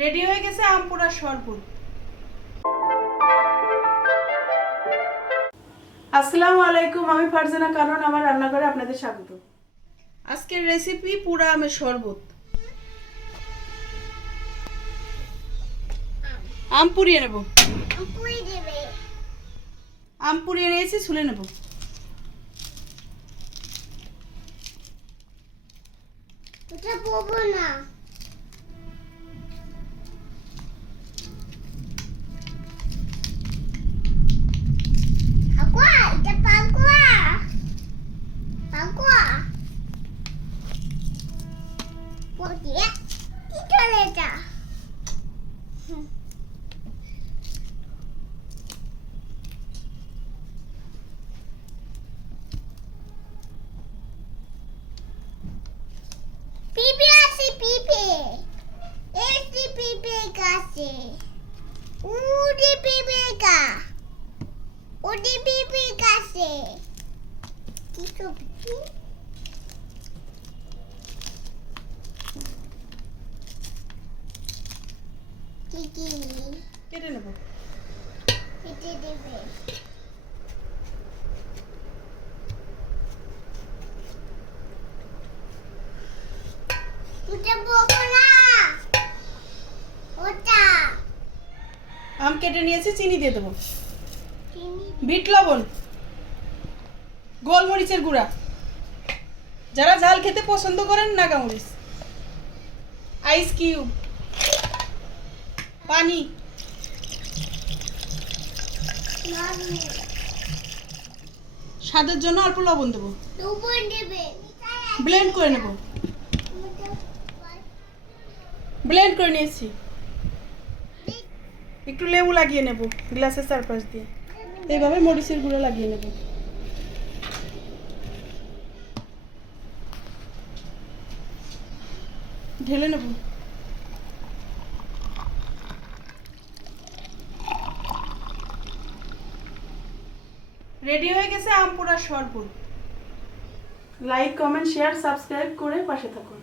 Ready হয়ে গেছে আম পোড়ার শরবত। আসসালামু আলাইকুম, আমি ফারজানা কারণ আমার রান্নাঘরে আপনাদের স্বাগত। আজকের রেসিপি পুরা আমের শরবত। আম পুড়িয়ে নেব। আম পুড়িয়ে নিয়েছি, ছুলে নেব। না পিপে আছে পিপে এই পিপে গাছে উড়ে পিপে গা ওডি পিপে গাছে কি করবি কি কেটে নেব। কেটে দেবে ওটা বকরা ওটা আম কেটে নিয়েছি, চিনি দিয়ে দেবো, চিনি বিট লবণ, গোলমরিচের গুঁড়া, যারা ঝাল খেতে পছন্দ করেন নাগামরিচ, আইস কিউব, পানি, স্বাদের জন্য অল্প লবণ দেবো, লবণ দেবে ব্লেন্ড করে নেব। ব্লেন্ড করে নিয়েছি, একটু লেবু লাগিয়ে নেব গ্লাসের চারপাশ দিয়ে, এইভাবে মরিচের গুঁড়ো লাগিয়ে নেব। ঢেলে নেব। রেডি হয়ে গেছে আম পোড়ার শরবত। লাইক, কমেন্ট, শেয়ার, সাবস্ক্রাইব করে পাশে থাকুন।